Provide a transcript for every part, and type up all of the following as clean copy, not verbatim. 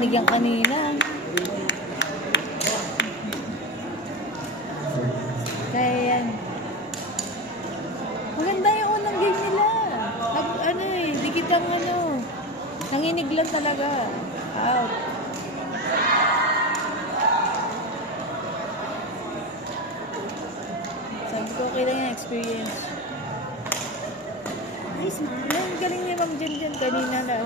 narinig yan kanina. Kaya yan. Maganda yung unang game nila. Ano eh, dikit ang ano. Nanginig lang talaga. Out. Sabi ko, okay lang yung experience. Nice na. Ang galing niya Ma'am Jen Jen kanina na.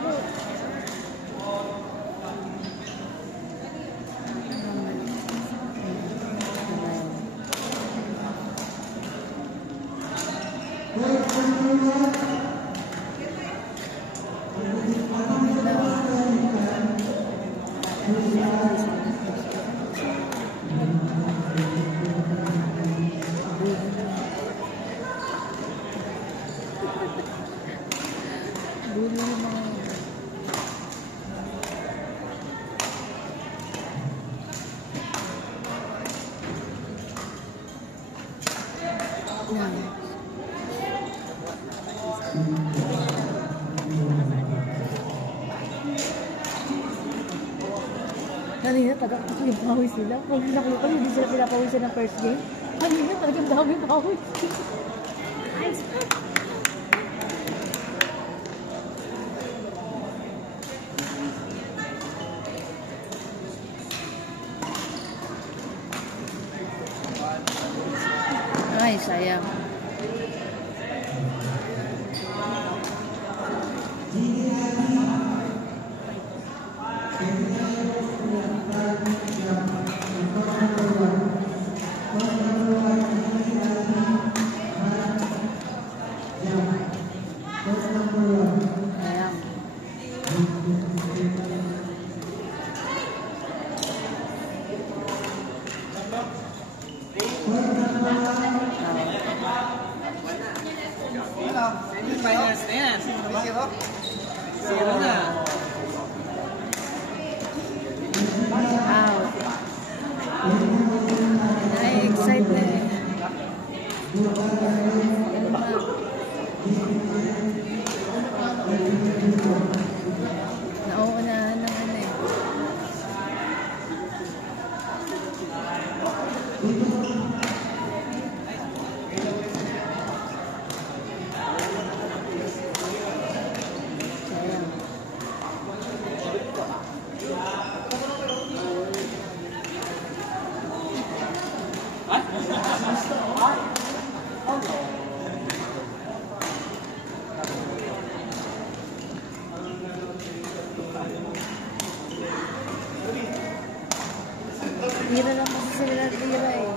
Kanina talagang yung pawis nila. Pag nakita hindi sila pinapawisan ng first game. Kanina talagang dami pawis. Ay, sayang. Finals na yan. Zero na. Wow. Ay, excited na eh. Nauunahan ng ano eh. Tira lang kasi sila tira eh.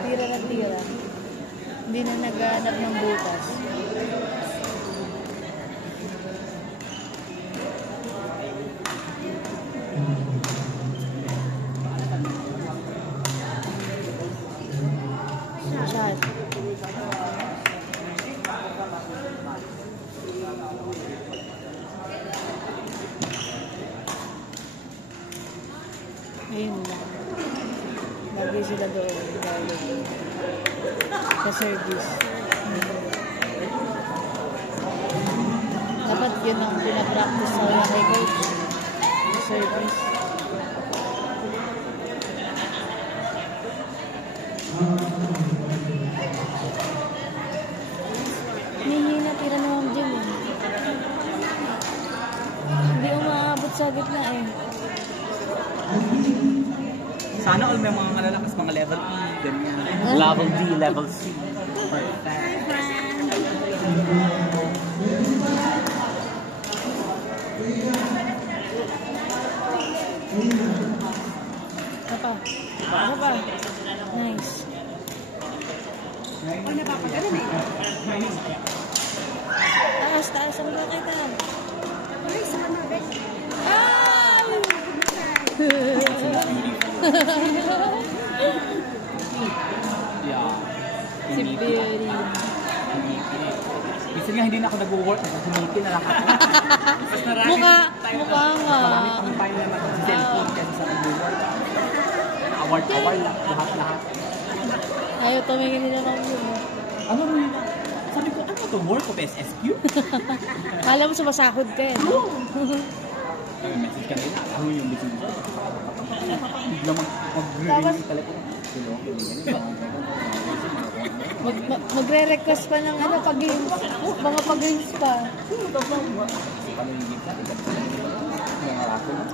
Tira na tira. Hindi na naghahanap ng butas. Shot. Ayun na. Lagi sila doon. Sa service. Dapat yun ang pinapractice sa kay coach. Service. Nihina tira na Ma'am Jen eh. Hindi umaabot sa gitna eh. Sana all may mga malalakas, mga level E, ganyan. Level D, level C. Perfect. Apa? Nice. O, napapagalan eh. Taas ang makita. Ay, sama na, Beck. Si Berry. Minsan nga hindi na ako nag-work, nag-humiti na lang ako. Mukha nga. Marami kami file naman sa cellphone kasi sa nag-work. Award lang, lahat. Ayaw tumingin nila ng yun. Ano mo yun? Sabi ko, ano to? Work of SSQ? Alam mo, sumasahod ka yan. Message ka nila. Ano yung message ko? Biglang mag-ring Tapos, yung telepono. magre-request pa ng ano, pag-games. Mga pag-games pa. Paningin ka, ikat ka nila. Nangarako na.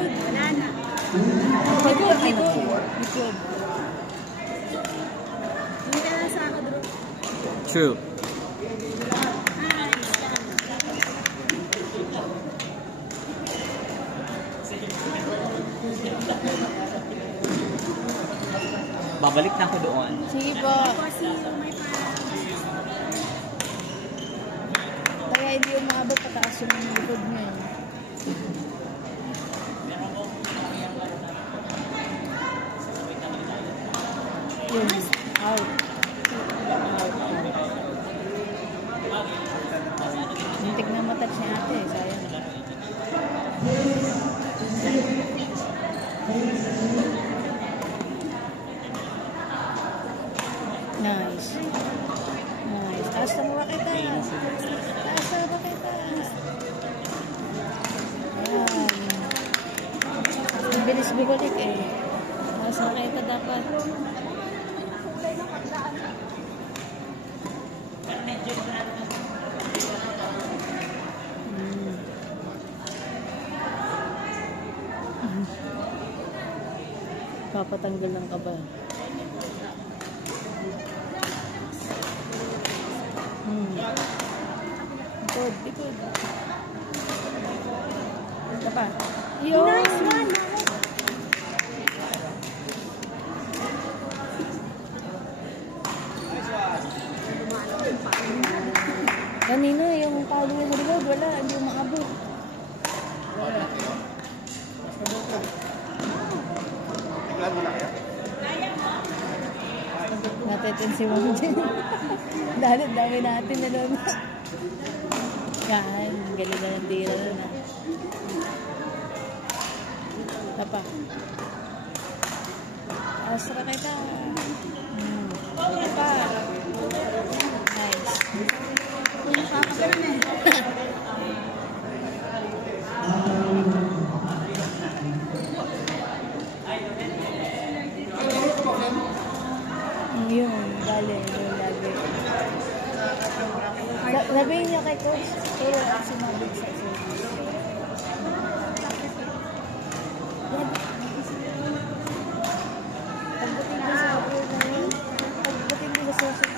Wala na. Likod. Hindi ka na sa ako, bro. True. Babalik na ako doon. Sige po. See you, my friend. Kaya hindi umabot pataas yung likod niya. Yun. Out. Muntik na matouch ni ate. Sayang. Nice. Taas na mura kita. Ayan. Ang bilis bigulik eh. Taas na kita dapat. Papatanggal ng kaba. Likod. Ito pa. Yo! Nice one, Kanina yung palo sa likod, wala. Hindi umaabot. Natetin si Mom Jen. Dami natin na doon. Yan, galing na ng tira na. Tapa. Astra kita. Tapa. Nice. Yun, dali. Sabihin niyo kay Coach, kaya sumabit sa service. Pagbutin ko sa upload na yun. Pagbutin ko sa social.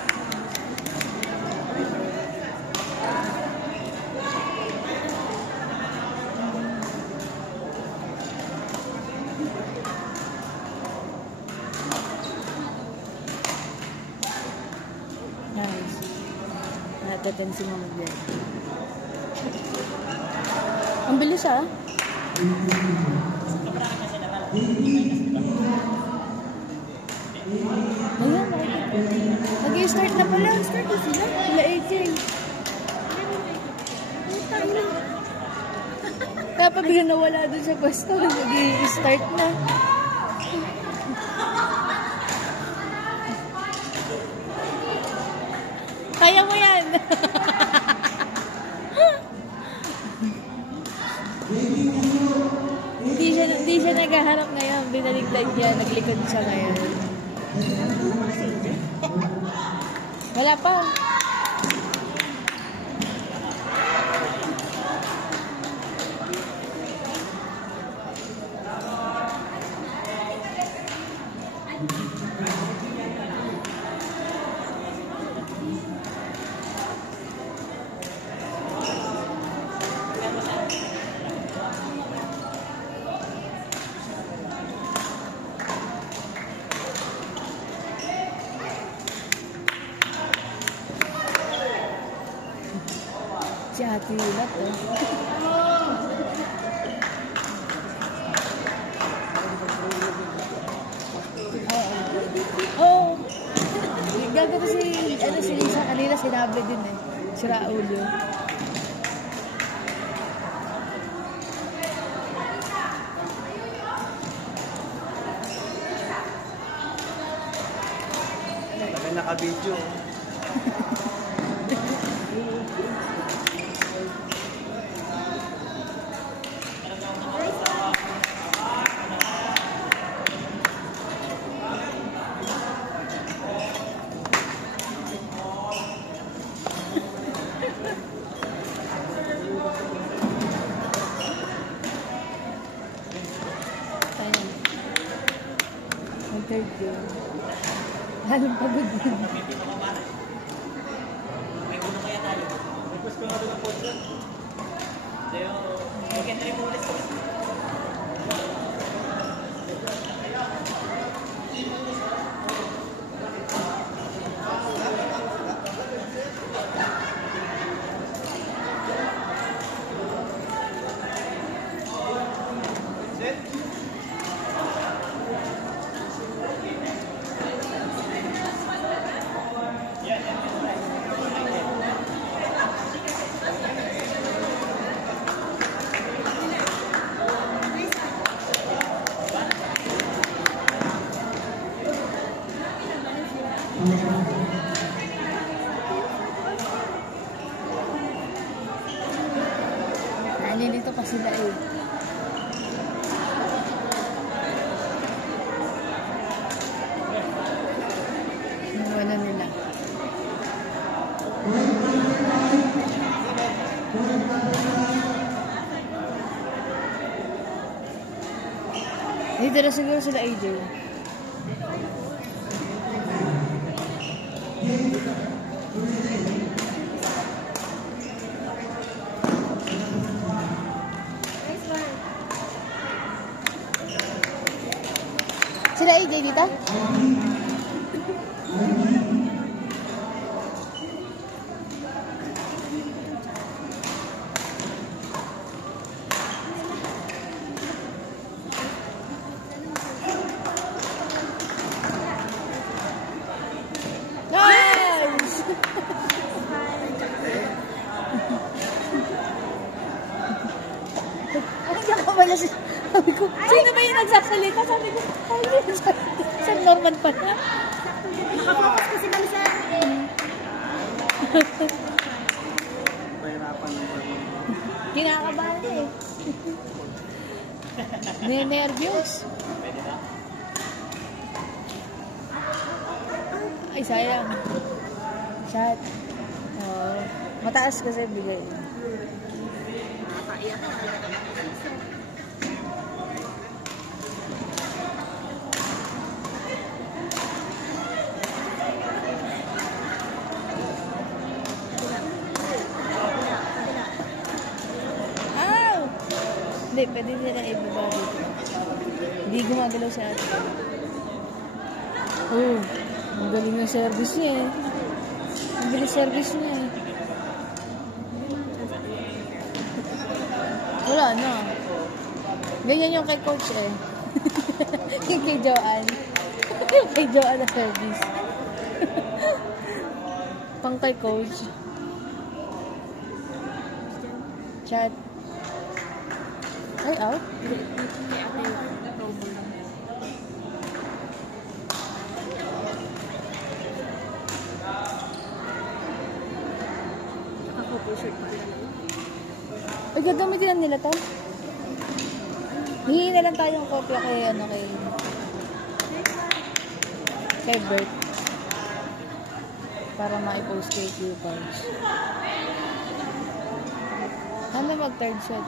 Nice. Natatan si Mama Jen. Ang bilis ah. Ayan, nag-i-start na pala. Start na sila. Sila AJ. Kaya pa bigla nawala dun sa pwesto. Nag-i-start na. Kaya mo yan. Hindi siya naghaharap ngayon. Binaligtad niya. Naglikod siya ngayon. Wala pa. Si Ate Lila to. Oo. Gagawin si Lisa kanina sinabi din eh. Si Raul yun. May naka-video. Halong pagod yun. Nalilito pa sila eh. Yung ano nila. Dito na siguro sila AJ. Sila AJ dito? Nice! Ay, nakabala siya. Sabi ko, sino ba yung nagsasalita? Sabi ko, Sir Norman pala. Nakapokus kasi kami sa akin. Kinakabahan eh. Nervyos. Ay, sayang. Chat. Oh, mataas kasi bigay. Nakakaiyak na. Hindi, pwede nila ibaba dito. Hindi gumagalaw sa atin. Oh, ang galing ng service niya eh. Ang galing service niya eh. Wala na. Ganyan yung kay coach eh. Yung kay Joanne. Yung kay Joanne na service. Pang kay coach. Chat. Ay, out? Ay, gagamitin nila to. Hihingi na lang tayong kopya kay, ano, kay Bert. Para ma-post kay Q-Pars. Ano mag-third shot?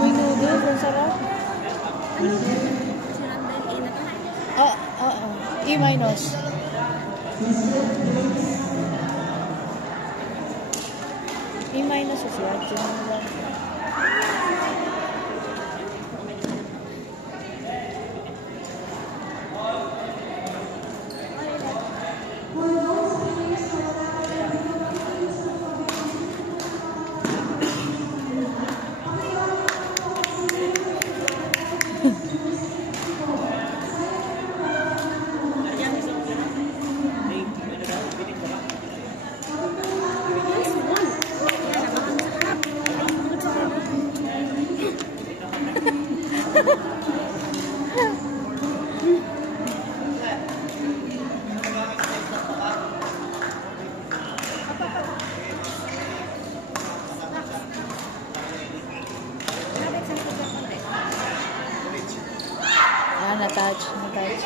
May noodles, ang sarap. E minus. E minus siya. touch.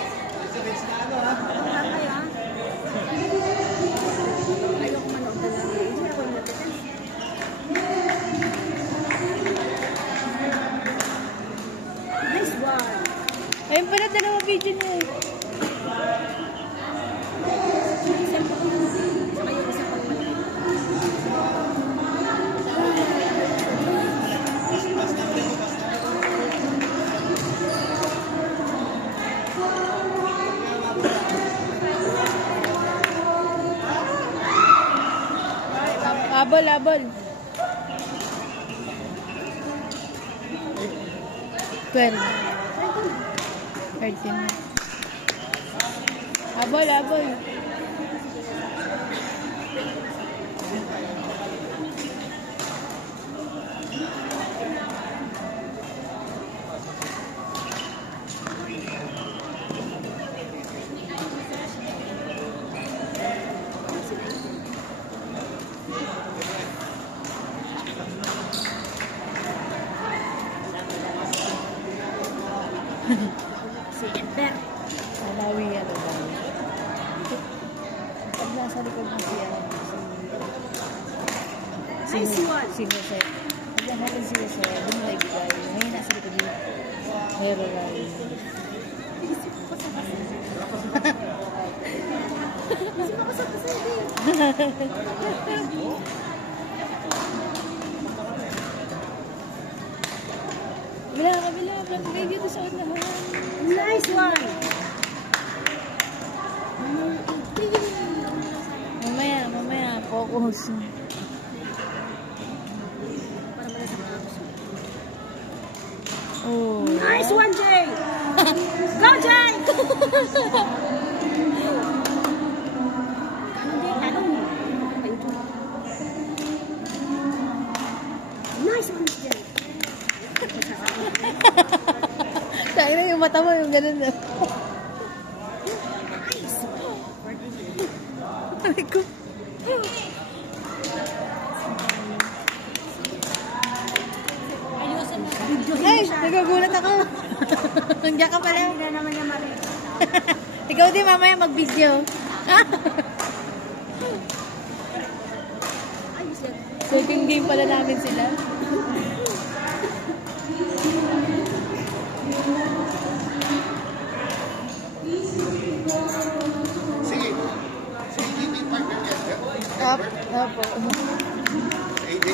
Ayoko manood na lang. Hindi ako nag-touch. Nice one. Ayun pala, dalawa video niya eh. Isang pa ko. Saka yung isa pang malaki. Abol, abol. 12. 13. Abol, abol. Si Ender. Malawi yan. Pag nasa likod mo siya. Nice one. Si Jose. Pag nasa si Jose, doon mo ibigay. Ngayon nasa likod mo. Meron lang. Isip ko sa kasi. Isip ako sa kasi. Bila, kabila. Pag dito sa unahan. Nice one. Mamaya, mamaya. Focus. Para mala sa mga gusto. Oh. Nice one, Jay. Go, Jay. Nice one, Jay. Tayo na yung mata mo, yung ganun na. Nice. Ay ko. Ayusin mo. Video Ay, nagagulat ako. Nandiyan ka pala. Hindi na naman niya marin. Ikaw din mamaya mag-video. Ayos yan. Shooting game pala namin sila. Sige. Sige, hindi partner niya. Opo. AJ.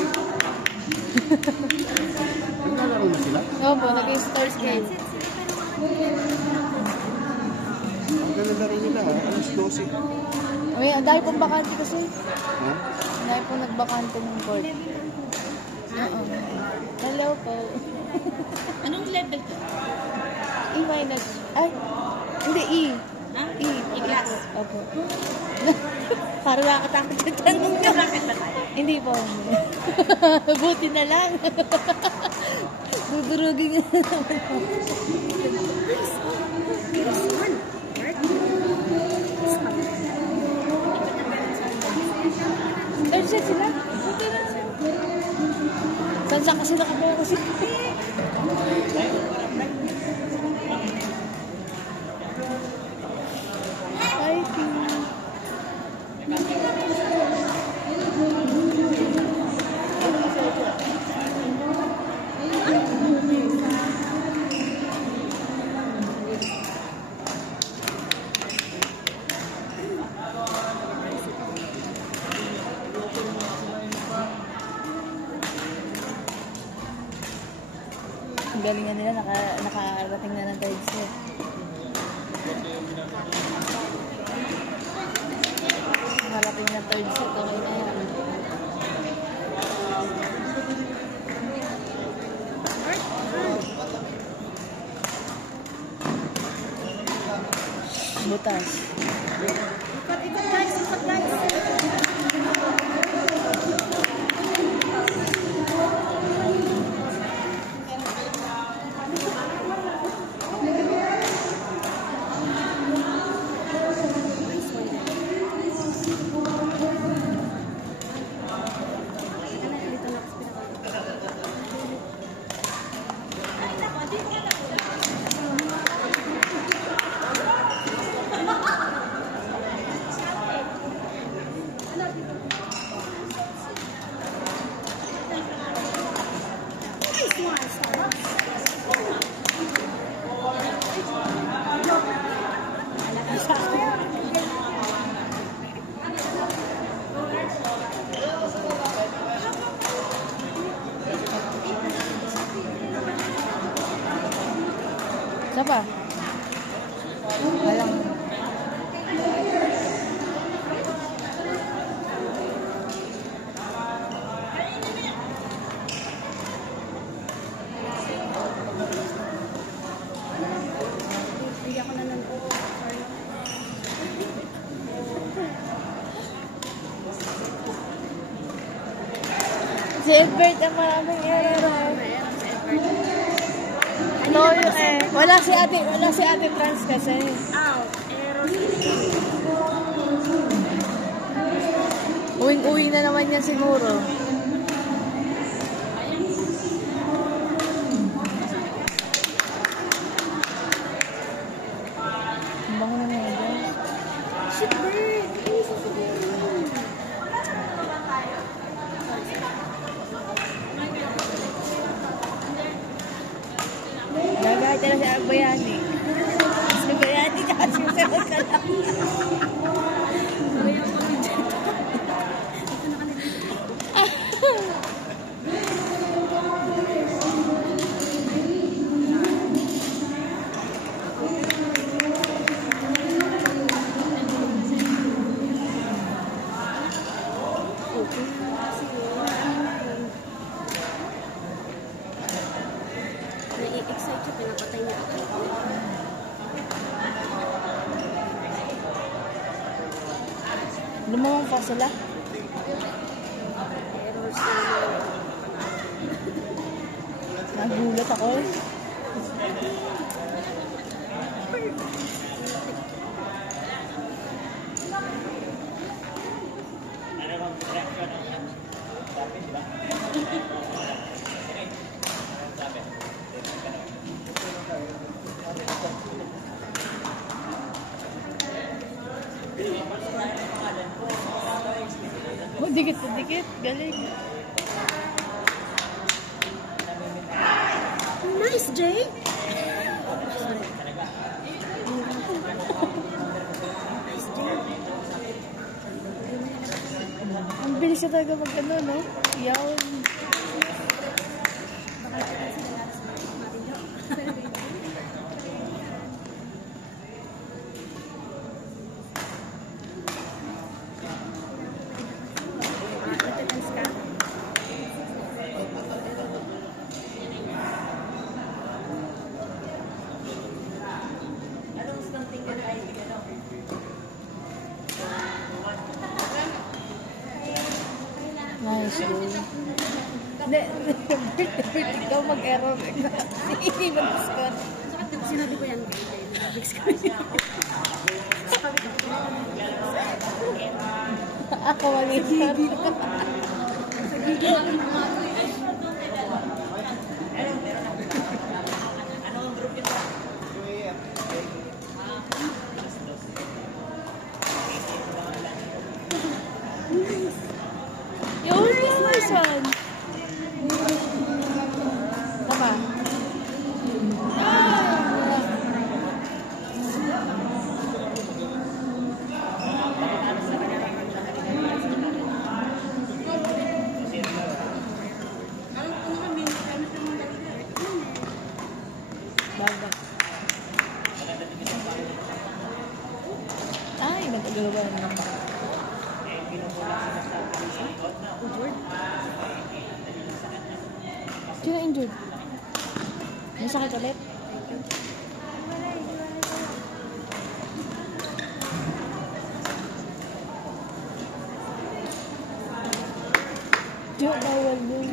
Naglalaro na sila? Opo, nag-stars game. Ang galalaro nila ha, alas 12. Ay, ang dahil pong bakante kasi. Ha? Ang dahil pong nagbakante ng court. Oo. Hello po. Anong level to? E minus. Ay, hindi E. Ha? E. E-class. Opo. Parang nakakatakot sa tanong niya. Bakit ba tayo? Hindi po. Buti na lang. Dudurugin niya. Nice one. Third set sila. Buti na. Saan kasi nakapaya kasi? Ay, ang galingan nila, nakarating na ng third set. Nakarating na third set, okay na yan. Butas. Ikot guys, ikot guys. Isa pa. Walang... Bigyan ko na lang po. Sorry. Si Edbert ang maraming error. Meron sa Edward. No, wala si ate Trans kasi. Out. Error. Uwing-uwi na naman yan siguro. Ang bango na nga guys. Shit, bird. Ano sasabihin mo? Nagahit na si Bayani. Si Bayani tsaka si Sewag ka lang. Sorry ako kami dyan. Nai-excite siya, pinapatay niya ako. Lumawang pa sila. Error sa Nagulat ako. Oh, dikit na dikit. Galing. Nice, Jay! Ang bilis siya talaga mag-ano, no? Yawn. Natitans ka? Nice, dude. Hindi, Bert, ikaw mag-error. Hindi mag-score. Sinabi ko yan kay Jay. Nabix ko niya. Sabi ko, Ako mali. sa gigil ako mga to eh. Yun, nice one. Tama. Baga. Ay, nagagawa naman. Sino injured? May sakit ulit? Diyo, bawal yun.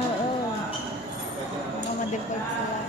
Oo. Mga ma-deport sila.